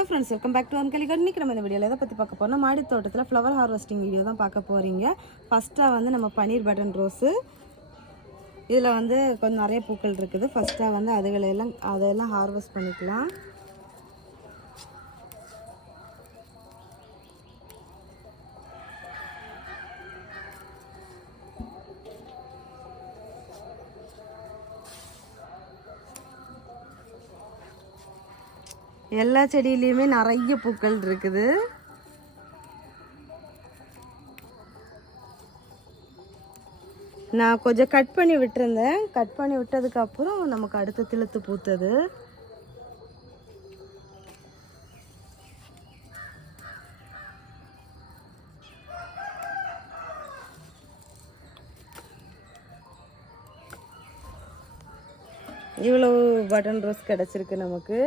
Hello friends, welcome back to அன்கலி garden. இன்றைக்கி நம்ம இந்த வீடியோவில் எதை பற்றி பார்க்க போகிறோம்னா, மாடி தோட்டத்தில் ஃப்ளவர் ஹார்வெஸ்டிங் வீடியோ தான் பார்க்க போகிறீங்க. ஃபஸ்ட்டாக வந்து நம்ம பன்னீர் பட்டன் ரோஸு, இதில் வந்து கொஞ்சம் நிறைய பூக்கள் இருக்குது. ஃபஸ்ட்டாக வந்து அதெல்லாம் ஹார்வெஸ்ட் பண்ணிக்கலாம். எல்லா செடியிலையுமே நிறைய பூக்கள் இருக்குது. நான் கொஞ்சம் கட் பண்ணி விட்டுருந்தேன். கட் பண்ணி விட்டதுக்கப்புறம் நமக்கு அடுத்து திழுத்து பூத்தது. இவ்வளோ பட்டன் ரோஸ் கிடச்சிருக்கு நமக்கு.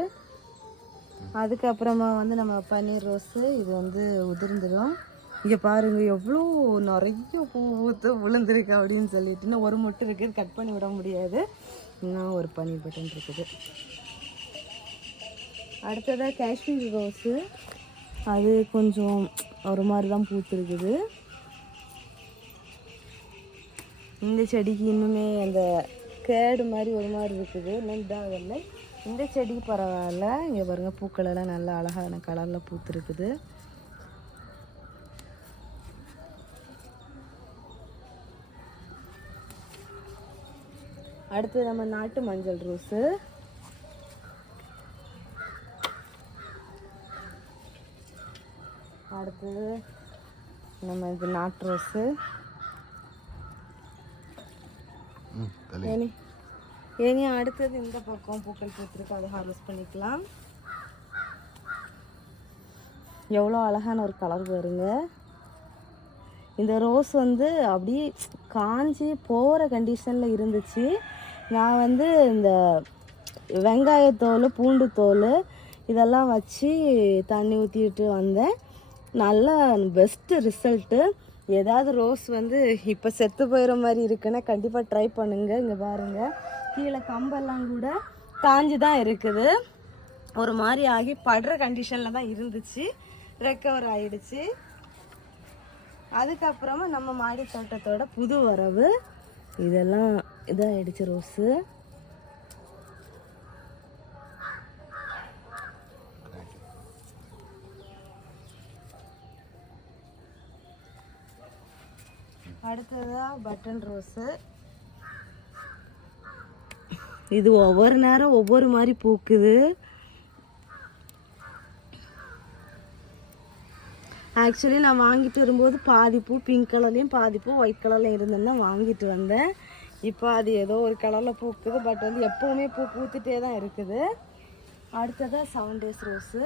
அதுக்கப்புறமா வந்து நம்ம பன்னீர் ரோஸு, இது வந்து உதிர்ந்துடும். இங்கே பாருங்கள் எவ்வளோ நிறைய பூ ஊற்று விழுந்துருக்கு அப்படின்னு சொல்லிட்டு. இன்னும் ஒரு மொட்டு இருக்குது, கட் பண்ணி விட முடியாது. இன்னும் ஒரு பன்னீர் பட்டன் இருக்குது. அடுத்ததாக காஷ்மீர் ரோஸு, அது கொஞ்சம் ஒரு மாதிரி தான் பூத்துருக்குது. இந்த செடிக்கு இன்னுமே அந்த கேடு மாதிரி ஒரு மாதிரி இருக்குது, இன்னும் இதாகலை. இந்த செடி பரவாயில்ல. இங்கே பாருங்கள் பூக்கள் எல்லாம் நல்லா அழகான கலரில் பூத்துருக்குது. அடுத்து நம்ம நாட்டு மஞ்சள் ரோஸு, அடுத்தது நம்ம இது நாட்டு ரோஸு. ஏனி அடுத்தது இந்த பக்கம் பூக்கள் பூத்துருக்கு, அதை ஹார்வெஸ்ட் பண்ணிக்கலாம். எவ்வளோ அழகான ஒரு கலர் பாருங்க. இந்த ரோஸ் வந்து அப்படியே காஞ்சி போகிற கண்டிஷனில் இருந்துச்சு. நான் வந்து இந்த வெங்காயத்தோல், பூண்டு தோல் இதெல்லாம் வச்சு தண்ணி ஊற்றிட்டு வந்தேன். நல்ல பெஸ்ட்டு ரிசல்ட்டு. ஏதாவது ரோஸ் வந்து இப்போ செத்து போயிடுற மாதிரி இருக்குன்னா கண்டிப்பாக ட்ரை பண்ணுங்கள். இங்கே பாருங்கள், கீழே கம்பெல்லாம் கூட காஞ்சி தான் இருக்குது. ஒரு மாதிரி ஆகி படுற கண்டிஷனில் தான் இருந்துச்சு. ரெக்கவர் ஆகிடுச்சு. அதுக்கப்புறமா நம்ம மாடி தோட்டத்தோட புது வரவு இதெல்லாம் இதாகிடுச்சு ரோஸு. அடுத்ததாக பட்டன் ரோஸு. இது ஒவ்வொரு நேரம் ஒவ்வொரு மாதிரி பூக்குது. ஆக்சுவலி நான் வாங்கிட்டு வரும்போது பாதி பூ பிங்க் கலர்லேயும் பாதி பூ ஒயிட் கலர்லையும் இருந்தேன்னா வாங்கிட்டு வந்தேன். இப்போ அது ஏதோ ஒரு கலரில் பூக்குது. பட் வந்து எப்போவுமே பூ பூத்துட்டே தான் இருக்குது. அடுத்ததாக 7 days ரோஸு.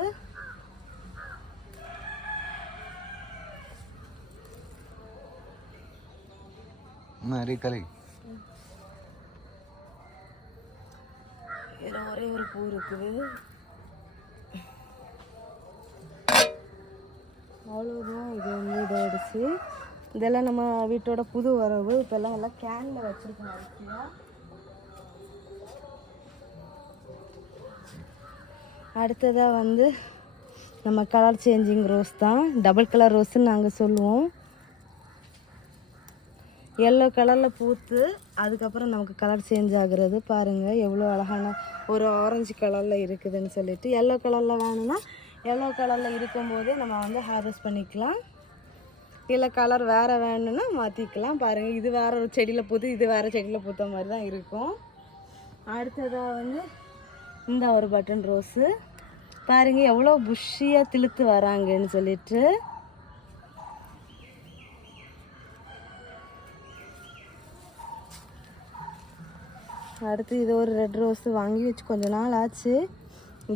ஒரே ஒரு பூ இருக்குது, அவ்வளோதான். இது வந்து இதாகிடுச்சு. இதெல்லாம் நம்ம வீட்டோட புது வரவு. இப்போல்லாம் எல்லாம் கேனில் வச்சுருக்கோம் அரிசியாக. அடுத்ததாக வந்து நம்ம கலர் சேஞ்சிங் ரோஸ் தான். டபுள் கலர் ரோஸுன்னு நாங்கள் சொல்லுவோம். எல்லோ கலரில் பூத்து அதுக்கப்புறம் நமக்கு கலர் சேஞ்ச் ஆகுறது பாருங்கள். எவ்வளோ அழகான ஒரு ஆரஞ்சு கலரில் இருக்குதுன்னு சொல்லிட்டு. எல்லோ கலரில் வேணும்னா எல்லோ கலரில் இருக்கும்போதே நம்ம வந்து ஹார்வெஸ்ட் பண்ணிக்கலாம். இல்லை கலர் வேறு வேணும்னா மாற்றிக்கலாம். பாருங்கள், இது வேறு ஒரு செடியில் பூத்து இது வேறு செடியில் பூத்த மாதிரி தான் இருக்கும். அடுத்ததாக வந்து இந்த ஒரு பட்டன் ரோஸு பாருங்கள் எவ்வளோ புஷ்ஷியாக திழுத்து வராங்கன்னு சொல்லிட்டு. அடுத்து இது ஒரு ரெட் ரோஸு வாங்கி வச்சு கொஞ்ச நாள் ஆச்சு.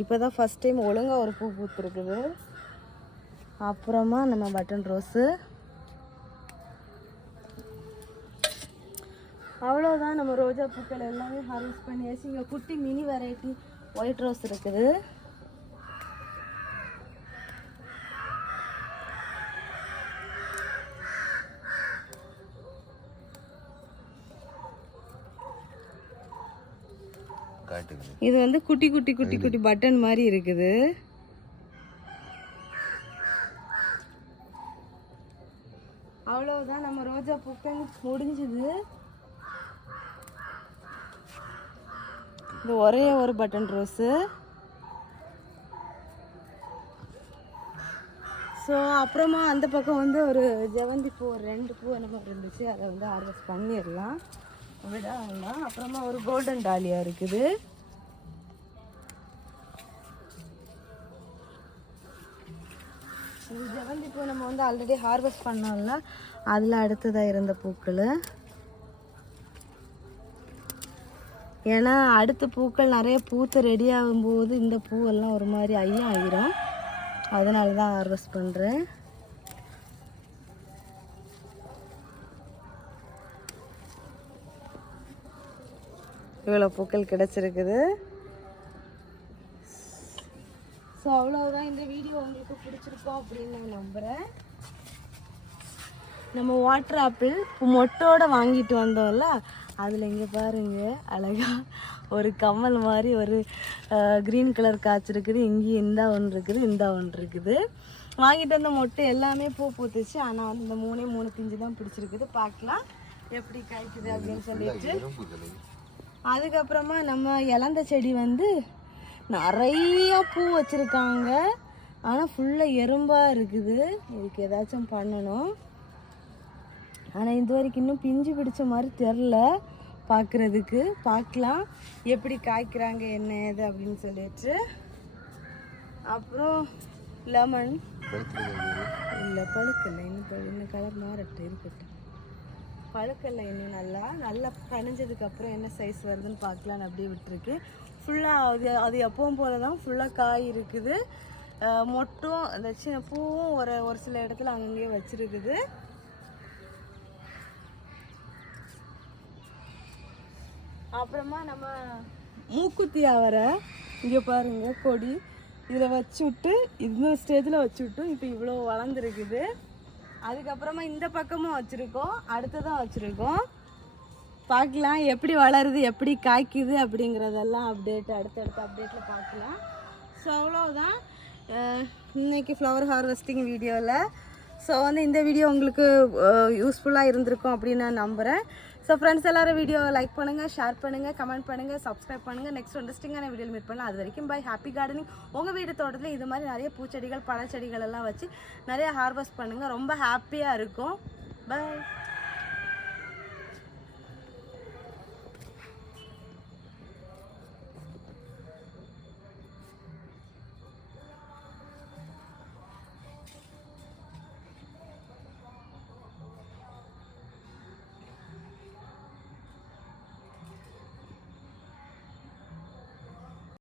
இப்போ தான் ஃபஸ்ட் டைம் ஒழுங்காக ஒரு பூ பூத்துருக்குது. அப்புறமா நம்ம பட்டன் ரோஸு. அவ்வளோதான், நம்ம ரோஜா பூக்கள் எல்லாமே ஹார்வெஸ்ட் பண்ணியாச்சு. இங்கே குட்டி மினி வெரைட்டி ஒயிட் ரோஸ் இருக்குது. காட்டுது. இது வந்து குட்டி குட்டி குட்டி குட்டி பட்டன் மாதிரி இருக்குது. அவ்வளவுதான், நம்ம ரோஜா பூக்கள் முடிஞ்சுது. இது ஒரே ஒரு பட்டன் ரோஸு. ஸோ அப்புறமா அந்த பக்கம் வந்து ஒரு ஜெவந்தி பூ, ஒரு 2 பூ அந்த மாதிரி இருந்துச்சு. அதை வந்து ஹார்வெஸ்ட் பண்ணிடலாம், விடலாம். அப்புறமா ஒரு கோல்டன் டாலியா இருக்குது. இது ஜெவந்தி பூ நம்ம வந்து ஆல்ரெடி ஹார்வெஸ்ட் பண்ணோம்ல, அதில் அடுத்ததாக இருந்த பூக்கள். ஏன்னா அடுத்த பூக்கள் நிறைய பூத்து ரெடி ஆகும்போது இந்த பூவெல்லாம் ஒரு மாதிரி ஐயம் ஆகிரும். அதனால தான் ஹார்வெஸ்ட் பண்ணுறேன். இவ்வளோ பூக்கள் கிடச்சிருக்குது. ஸோ அவ்வளோதான், இந்த வீடியோ உங்களுக்கு பிடிச்சிருக்கோம் அப்படின்னு நான் நம்புகிறேன். நம்ம வாட்டர் ஆப்பிள் மொட்டோட வாங்கிட்டு வந்தோம்ல, அதில் இங்கே பாருங்க அழகா ஒரு கம்மல் மாதிரி ஒரு க்ரீன் கலர் காய்ச்சிருக்குது. இங்கேயும் இந்தா ஒன்று இருக்குது, இந்தா ஒன்று இருக்குது. வாங்கிட்டு வந்த மொட்டை எல்லாமே பூ பூத்துச்சு. ஆனால் வந்து இந்த 3 பிஞ்சு தான் பிடிச்சிருக்குது. பார்க்கலாம் எப்படி காய்க்குது அப்படின்னு சொல்லிட்டு. அதுக்கப்புறமா நம்ம இலந்த செடி வந்து நிறையா பூ வச்சுருக்காங்க. ஆனால் ஃபுல்லாக எறும்பாக இருக்குது. இதுக்கு ஏதாச்சும் பண்ணணும். ஆனால் இது வரைக்கும் இன்னும் பிஞ்சு பிடிச்ச மாதிரி தெரில பார்க்குறதுக்கு. பார்க்கலாம் எப்படி காய்க்கிறாங்க என்ன ஏது அப்படின்னு சொல்லிட்டு. அப்புறம் லெமன் இல்லை, பழுக்கலை இன்னும் கலர் மாறட்டு இருக்கட்டும். பழுக்கலை இன்னும் நல்லா கணிஞ்சதுக்கப்புறம் என்ன சைஸ் வருதுன்னு பார்க்கலான்னு அப்படியே விட்டுருக்கு. ஃபுல்லாக அது எப்பவும் போல தான் ஃபுல்லாக காய் இருக்குது. மொட்டும் அந்த சின்ன பூவும் ஒரு சில இடத்துல அங்கங்கேயே வச்சுருக்குது. அப்புறமா நம்ம மூக்குத்தி அவரை இங்கே பாருங்கள் கொடி, இதில் வச்சு விட்டு இந்த ஸ்டேஜில் வச்சு விட்டு இப்போ இவ்வளோ வளர்ந்துருக்குது. அதுக்கப்புறமா இந்த பக்கமும் வச்சுருக்கோம், அடுத்ததான் வச்சுருக்கோம். பார்க்கலாம் எப்படி வளருது, எப்படி காய்க்குது அப்படிங்கிறதெல்லாம் அடுத்தடுத்த அப்டேட்டில் பார்க்கலாம். ஸோ அவ்வளோதான் இன்றைக்கி ஃப்ளவர் ஹார்வெஸ்டிங் வீடியோவில். ஸோ வந்து இந்த வீடியோ உங்களுக்கு யூஸ்ஃபுல்லாக இருந்திருக்கும் அப்படின்னு நான் நம்புகிறேன். ஸோ ஃப்ரெண்ட்ஸ் எல்லோரும் வீடியோவை லைக் பண்ணுங்கள், ஷேர் பண்ணுங்கள், கமெண்ட் பண்ணுங்கள், சப்ஸ்கிரைப் பண்ணுங்கள். நெக்ஸ்ட் இன்ட்ரெஸ்டிங்கான வீடியோவில் மீட் பண்ணலாம். அது வரைக்கும் பை. Happy gardening. உங்கள் வீட்டு தோட்டத்தில் இது மாதிரி நிறைய பூச்செடிகள், பழச்செடிகள் எல்லாம் வச்சு நிறைய ஹார்வெஸ்ட் பண்ணுங்கள். ரொம்ப ஹாப்பியாக இருக்கும். பை.